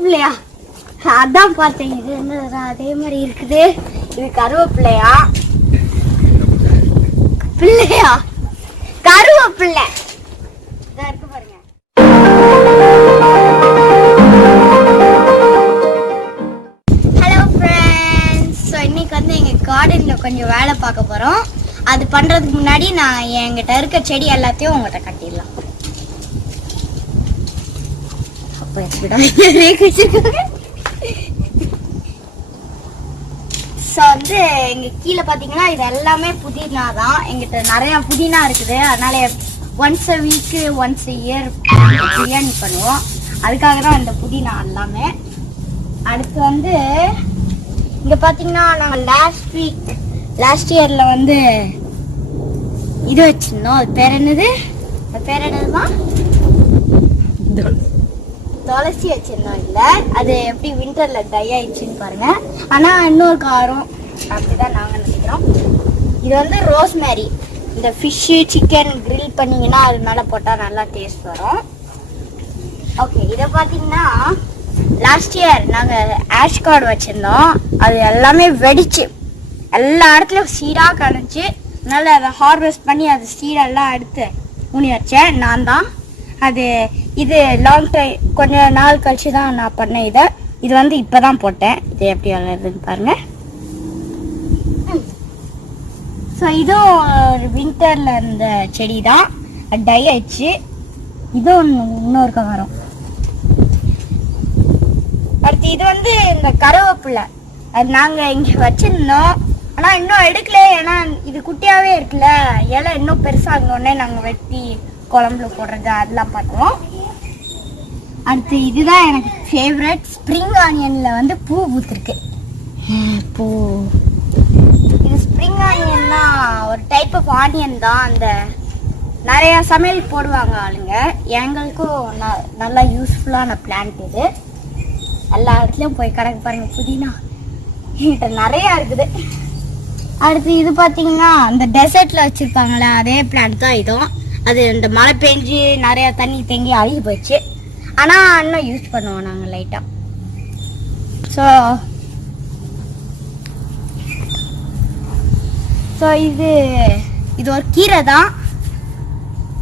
கருவேப்பிலையா? அதான் பார்த்தேன். இது என்ன அதே மாதிரி இருக்குது. இது கருவேப்பிலையா? பிள்ளையா? கருவேப்பிள்ளை இருக்கு பாருங்க. ஹலோ ஃப்ரெண்ட்ஸ், ஸோ இன்னைக்கு வந்து எங்கள் கார்டனில் கொஞ்சம் வேலை பார்க்க போகிறோம். அது பண்ணுறதுக்கு முன்னாடி நான் என்கிட்ட இருக்க செடி எல்லாத்தையும் உங்கள்கிட்ட கட்டிடலாம். அப்போ ஸோ வந்து எங்கள் கீழே பார்த்தீங்கன்னா இது எல்லாமே புதினா தான். எங்கிட்ட நிறையா புதினா இருக்குது. அதனால once a week once a year biryani பண்ணுவோம். அதுக்காக தான் இந்த புதினா எல்லாமே. அடுத்து வந்து இங்கே பார்த்தீங்கன்னா நாங்கள் லாஸ்ட் இயரில் வந்து இது வச்சுருந்தோம். அது பேர் என்னதுதான் துளசி வச்சிருந்தோம். இல்லை, அது எப்படி வின்டர்ல ட்ரை ஆயிடுச்சுன்னு பாருங்க. ஆனா இன்னொரு காரம் அப்படிதான் நாங்க நினைக்கிறோம். இது வந்து ரோஸ்மேரி. இந்த ஃபிஷ்ஷு சிக்கன் கிரில் பண்ணீங்கன்னா அது மேலே போட்டால் நல்லா டேஸ்ட் வரும். ஓகே, இதை பார்த்தீங்கன்னா லாஸ்ட் இயர் நாங்கள் ஆஷ் கார்டு வச்சுருந்தோம். அது எல்லாமே வெடிச்சு எல்லா இடத்துலையும் சீடாக கிடந்துச்சு. அதனால அதை ஹார்வெஸ்ட் பண்ணி அது சீடெல்லாம் எடுத்து ஊனி வச்சேன் நான் தான். அது இது லாங் டைம் கொஞ்ச நாள் கழிச்சு தான் நான் பண்ணேன். இது வந்து இப்போ தான் போட்டேன். இது எப்படி வளருதுன்னு பாருங்க. ஸோ இதுவும் வின்டரில் இருந்த செடி தான், டை ஆயிடுச்சு. இதுவும் இன்னொரு கவரம். அடுத்து இது வந்து இந்த கருவேப்பிலை. அது நாங்கள் இங்கே வச்சுருந்தோம், ஆனால் இன்னும் எடுக்கல. ஏன்னா இது குட்டியாகவே இருக்குல்ல, இலை இன்னும் பெருசாகணுன்னே நாங்கள் வெட்டி குழம்புல போடுறது அதெல்லாம் பண்ணுவோம். அடுத்து இதுதான் எனக்கு ஃபேவரட். ஸ்ப்ரிங் ஆனியனில் வந்து பூ பூத்துருக்கு. பூ இது ஸ்ப்ரிங் ஆனியன்னா ஒரு டைப் ஆஃப் ஆனியன் தான். அந்த நிறையா சமையல் போடுவாங்க ஆளுங்க. எங்களுக்கும் நல்லா யூஸ்ஃபுல்லான பிளான்ட் இது. எல்லா இடத்துலையும் போய் கிடக்கு பாருங்க. புதினா என்கிட்ட நிறையா இருக்குது. அடுத்து இது பார்த்தீங்கன்னா இந்த டெசர்ட்டில் வச்சுருப்பாங்களே அதே பிளான்ட் தான் இதுவும். அது இந்த மழை பெஞ்சு நிறையா தண்ணி தேங்கி அழுகி போச்சு. ஆனால் இன்னும் யூஸ் பண்ணுவோம் நாங்கள் லைட்டாக. ஸோ இது ஒரு கீரை தான்.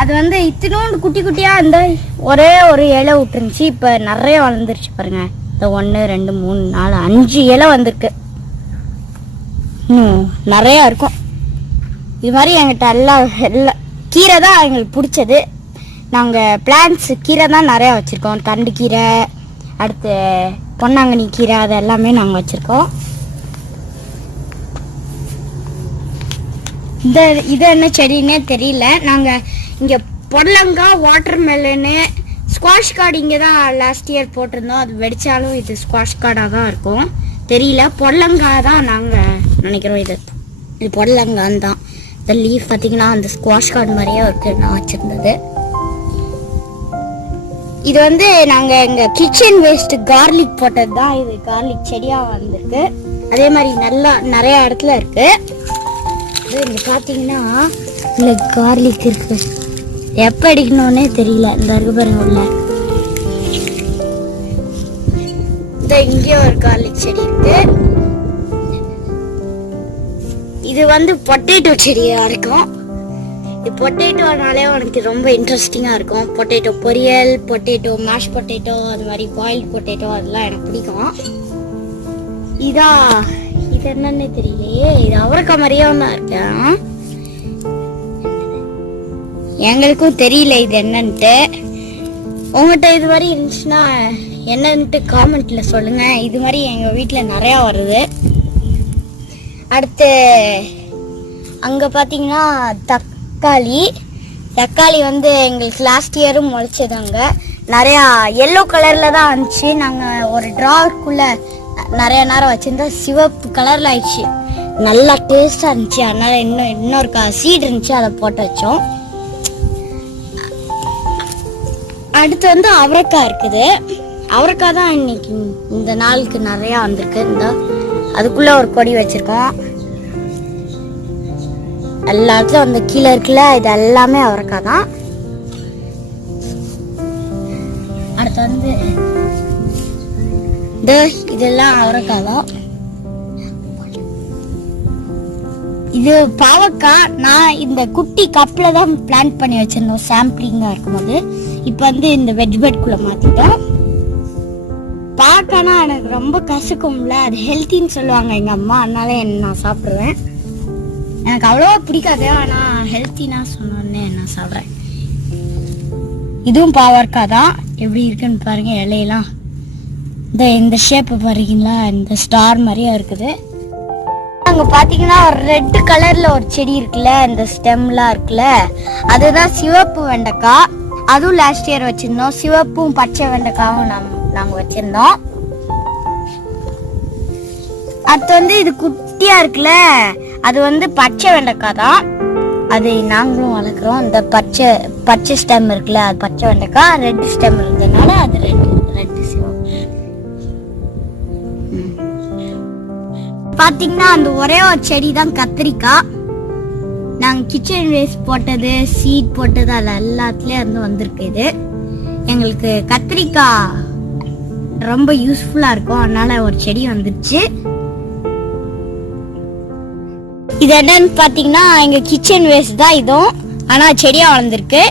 அது வந்து இத்தினோண்டு குட்டி குட்டியாக இந்த ஒரே ஒரு இலை விட்டுருந்துச்சு. இப்போ நிறைய வளர்ந்துருச்சு பாருங்க. இந்த 1 2 3 4 5 இலை வந்திருக்கு. நிறையா இருக்கும். இது மாதிரி என்கிட்ட எல்லா கீரை தான் எங்களுக்கு பிடிச்சது. நாங்கள் பிளான்ட்ஸ் கீரை தான் நிறையா வச்சுருக்கோம். தண்டு கீரை, அடுத்து பொன்னாங்கண்ணி கீரை, அது எல்லாமே நாங்கள் வச்சுருக்கோம். இது என்ன செடின்னே தெரியல. நாங்கள் இங்கே பொடலங்காய், வாட்டர் மெலனு, ஸ்குவாஷ் கார்டு இங்கே தான் லாஸ்ட் இயர் போட்டிருந்தோம். அது வெடித்தாலும் இது ஸ்குவாஷ் கார்டாக தான் இருக்கும். தெரியல, பொடலங்காய் தான் நாங்கள் நினைக்கிறோம். இது பொடலங்கான்னு தான். இந்த லீஃப் பார்த்தீங்கன்னா அந்த ஸ்குவாஷ் கார்டு மாதிரியே இருக்குது நான் வச்சுருந்தது. இது வந்து நாங்கள் எங்கள் கிச்சன் வேஸ்ட்டு கார்லிக் போட்டது தான். இது கார்லிக் செடியாக வந்திருக்கு. அதே மாதிரி நிறைய இடத்துல இருக்கு. இது இங்கே பார்த்தீங்கன்னா இல்லை கார்லிக் இருக்கு. எப்போ அடிக்கணும்னே தெரியல. இந்த இருக்கு பாருங்க உள்ள. இந்த இங்கே ஒரு கார்லிக் செடி இருக்கு. இது வந்து பொட்டேட்டோ செடியாக இருக்கும். இது பொட்டேட்டோனாலே உனக்கு ரொம்ப இன்ட்ரெஸ்டிங்காக இருக்கும். பொட்டேட்டோ பொரியல், பொட்டேட்டோ மேஷ் பொட்டேட்டோ, அது மாதிரி பாயில்டு பொட்டேட்டோ, அதெல்லாம் எனக்கு பிடிக்கும். இது என்னன்னு தெரியலையே. இது அவரைக்காய் மாதிரியே தான் இருக்கேன். எங்களுக்கும் தெரியல இது என்னன்ட்டு. உங்கள்கிட்ட இது மாதிரி இருந்துச்சுன்னா என்னன்ட்டு காமெண்ட்ல சொல்லுங்க. இது மாதிரி எங்கள் வீட்டில் நிறையா வருது. அடுத்து அங்கே பார்த்தீங்கன்னா தக்காளி வந்து எங்களுக்கு லாஸ்ட் இயரும் முளைச்சதாங்க. நிறையா எல்லோ கலரில் தான் இருந்துச்சு. நாங்கள் ஒரு ட்ராவுக்குள்ளே நிறைய நேரம் வச்சுருந்தா சிவப்பு கலரில் ஆயிடுச்சு. நல்லா டேஸ்டாக இருந்துச்சு. அதனால் இன்னொரு சீடு இருந்துச்சு, அதை போட்டு வச்சோம். அடுத்து வந்து அவரைக்காய் இருக்குது. அவரைக்காய் தான் இன்னைக்கு இந்த நாளுக்கு நிறையா வந்திருக்கு. அதுக்குள்ளே ஒரு கொடி வச்சுருக்கோம். எல்லாத்துலயும் வந்து கீழே இருக்குல்ல, இது எல்லாமே அவரைக்காய் தான். அடுத்து வந்து இதெல்லாம் அவரைக்காய் தான். இது பாவக்காய். நான் இந்த குட்டி கப்ல தான் பிளான்ட் பண்ணி வச்சிருந்தோம் சாம்பிளிங்கா இருக்கும்போது. இப்போ வந்து இந்த வெஜ் பெட்குள்ள மாத்திட்டோம். பாவக்காய்னா எனக்கு ரொம்ப கசக்கும்ல, அது ஹெல்த்தின்னு சொல்லுவாங்க எங்க அம்மா, அதனால நான் சாப்பிடுவேன். எனக்கு அவ்வளவா பிடிக்காது, ஆனா ஹெல்த்தினா சொன்னோன்னே நான் சாப்பிட்றேன். இதுவும் பாவக்காய் தான். எப்படி இருக்குன்னு பாருங்க, இலையெல்லாம் இந்த ஷேப் பாருங்களா, இந்த ஸ்டார் மாதிரியா இருக்குது. அங்க பாத்தீங்கன்னா ஒரு ரெட் கலர்ல ஒரு செடி இருக்குல்ல, இந்த ஸ்டெம்லாம் இருக்குல்ல, அதுதான் சிவப்பு வெண்டைக்காய். அதுவும் லாஸ்ட் இயர் வச்சிருந்தோம். சிவப்பும் பச்சை வெண்டைக்காயும் நாங்க வச்சிருந்தோம். அடுத்து வந்து இது குட்டியா இருக்குல்ல, அது வந்து பச்சை வெண்டைக்காய் தான். அது நாங்களும் வளர்க்குறோம். இந்த பச்சை ஸ்டெம் இருக்குல்ல, அது பச்சை வெண்டைக்காய். ரெட் ஸ்டெம் இருந்ததுனால அது ரெட் சிவப்பு. பாத்தீங்கன்னா அந்த ஒரே ஒரு செடி தான் கத்திரிக்காய். நாங்க கிச்சன் வேஸ்ட் போட்டது, சீட் போட்டது, அது எல்லாத்துலயும் இருந்து வந்திருக்கு. இது எங்களுக்கு கத்திரிக்காய் ரொம்ப யூஸ்ஃபுல்லா இருக்கும், அதனால ஒரு செடி வந்துருச்சு. இது என்னன்னு பாத்தீங்கன்னா எங்க கிச்சன் வேஸ்ட் தான் இதுவும், ஆனா செடியா வளர்ந்துருக்கு.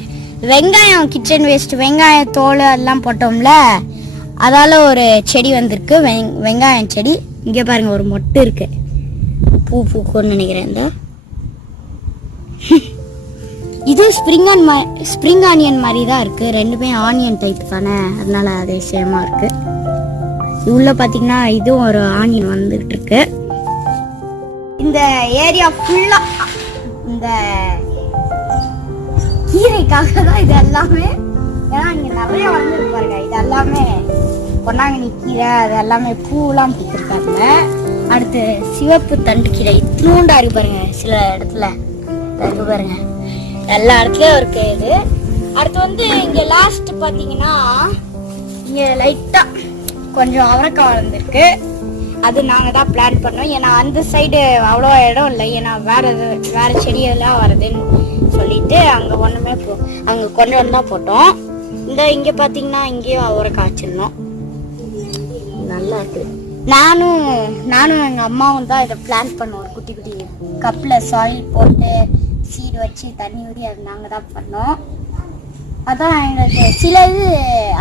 வெங்காயம் கிச்சன் வேஸ்ட், வெங்காயம் தோல் எல்லாம் போட்டோம்ல, அதால ஒரு செடி வந்திருக்கு, வெங்காயம் செடி. இங்க பாருங்க ஒரு மொட்டு இருக்கு, பூ பூக்கும்னு நினைக்கிறேன். இந்த இது ஸ்ப்ரிங் ஆனியன் மாதிரி தான் இருக்கு. ரெண்டுமே ஆனியன் டைப் தானே, அதனால அதே சேமா இருக்கு. உள்ள பாத்தீங்கன்னா இதுவும் ஒரு ஆனியன் வந்துட்டு இருக்கு. இந்த ஏரியா ஃபுல்லா இந்த கீரைக்காக தான் இது எல்லாமே. ஏன்னா இங்க நிறைய வந்துருக்கு பாருங்க, இது எல்லாமே பொன்னாங்கண்ணி கீரை, அது எல்லாமே பூலாம் பூத்திருக்காங்க. அடுத்து சிவப்பு தண்டு கீரை இத்தினூண்டா இருக்கு பாருங்க, சில இடத்துல இருக்கு பாருங்க, எல்லா இடத்துலயும் இருக்கு இது. அடுத்து வந்து இங்க லாஸ்ட் பாத்தீங்கன்னா இங்க லைட்டா கொஞ்சம் அவரைக்காய் வளர்ந்துருக்கு. அது நாங்க தான் பிளான் பண்ணோம். ஏன்னா அந்த சைடு அவ்வளோ இடம் இல்லை, ஏன்னா வேற செடியெல்லாம் வருதுன்னு சொல்லிட்டு அங்க ஒண்ணுமே அங்க கொஞ்சம் தான் போட்டோம். இங்க பாத்தீங்கன்னா இங்கேயும் அவரைக்காய் வச்சிருந்தோம். நல்லா இருக்கு. நானும் எங்க அம்மாவும் தான் இதை பிளான் பண்ணோம். ஒரு குட்டி குட்டி கப்ல சாயில் போட்டு சீடு வச்சு தண்ணி ஊறி அது நாங்க தான் பண்ணோம். அதான் எங்களுக்கு சில இது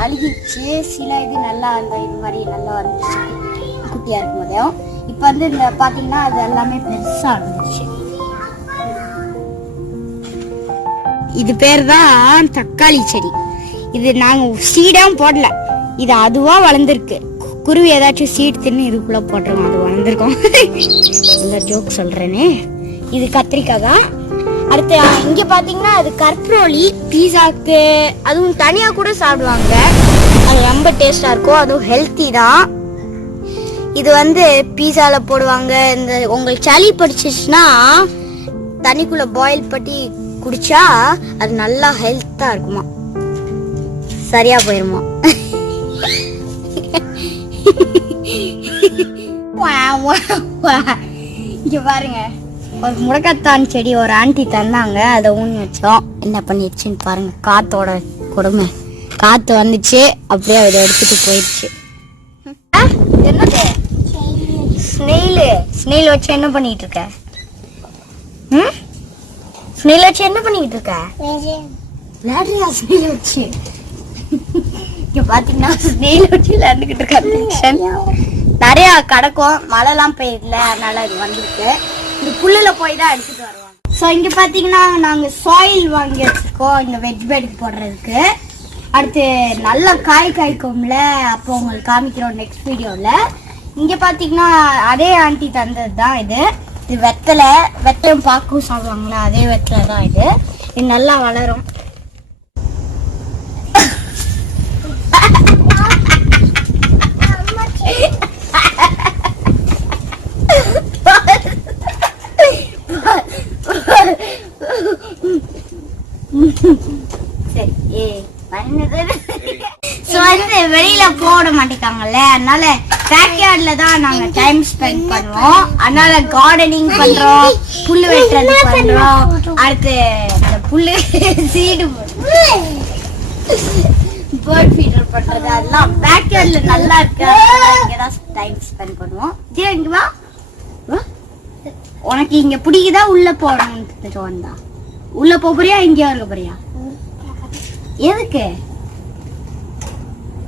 அழுகிடுச்சு, சில இது நல்லா அந்த இது மாதிரி நல்லா வந்துச்சு குட்டியா இருக்கும் போதும். இப்ப வந்து இந்த பாத்தீங்கன்னா அது எல்லாமே பெருசா இருந்துச்சு. இது பேர் தான் தக்காளி செடி. இது நாங்க சீடாவும் போடல, இது அதுவா வளர்ந்துருக்கு. குருவி ஏதாச்சும் சீட் தின்னு இதுக்குள்ள போட்டுருவோம், அது வளர்ந்துருக்கோம். இந்த ஜோக் சொல்றேனே. இது கத்திரிக்காய் தான். அடுத்து இங்க பாத்தீங்கன்னா அது கற்பூரவள்ளி, பீஸாக்கு அதுவும் தனியா கூட சாப்பிடுவாங்க, அது ரொம்ப டேஸ்டா இருக்கும், அதுவும் ஹெல்த்தி தான். இது வந்து பீஸால போடுவாங்க. இந்த உங்களுக்கு சளி பிடிச்சிச்சுன்னா தண்ணிக்குள்ள பாயில் பண்ணி குடிச்சா அது நல்லா ஹெல்த்தா இருக்குமா, சரியா போயிருமா. இங்க பாருங்க ஒரு முடக்கத்தான் செடி ஒரு ஆண்டி தந்தாங்க, அதை ஊனி வச்சோம். என்ன பண்ணிடுச்சுன்னு பாருங்க, காத்தோட கொடுமை. காத்து வந்துச்சு, அப்படியே அதை எடுத்துட்டு போயிடுச்சு. என்னது ஸ்னெயில் வச்சு என்ன பண்ணிட்டு இருக்க? ஸ்னெயில் வச்சு என்ன பண்ணிட்டு இருக்க? விளையாடுறியா ஸ்னெயில் வச்சு? இங்க பாத்தீங்கன்னா ஸ்னெயில் வச்சு விளையாண்டுகிட்டு இருக்க. நிறைய கிடக்கும், மழை எல்லாம் பெய்யல, அதனால இது வந்துருக்கு. இந்த புல்லுல போய் தான் எடுத்துட்டு வருவாங்க. ஸோ இங்க பாத்தீங்கன்னா நாங்க சாயில் வாங்கி வச்சிருக்கோம் இந்த வெஜ் பெட்டுக்கு போடுறதுக்கு. அடுத்து நல்லா காய்க்கும்ல, அப்போ உங்களுக்கு காமிக்கிறோம் நெக்ஸ்ட் வீடியோல. இங்க பாத்தீங்கன்னா அதே ஆண்டி தந்தது தான் இது. இது வெத்தலையும் பாக்கும் சாப்பிடுவாங்களா, அதே வெத்தலை தான் இது. இது நல்லா வளரும். வெளியில போட மாட்டேங்காங்கல்ல, அதனால பேக்யார்ட்ல தான் நாங்க டைம் ஸ்பெண்ட் பண்ணுவோம். அதனால கார்டனிங் பண்றோம், புல்லு வெட்டுறது பண்றோம். அடுத்து புல்லு சீடு பேர்ட் ஃபீடர் பண்றது, அதெல்லாம் பேக்யார்ட்ல நல்லா இருக்கு. இங்கதான் ஸ்பெண்ட் பண்ணுவோம். ஜீவா இங்க வா. உனக்கு இங்க பிடிக்குதா உள்ள போகணும்னு வந்தா? உள்ள போறியா இங்கே இருக்க போறியா? எதுக்கு?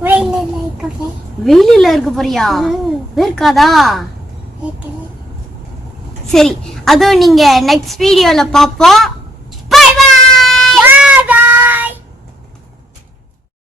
வெயில இருக்க போறியா? இருக்காதா? சரி, அதுவும் நீங்க நெக்ஸ்ட் வீடியோல பாப்போம்.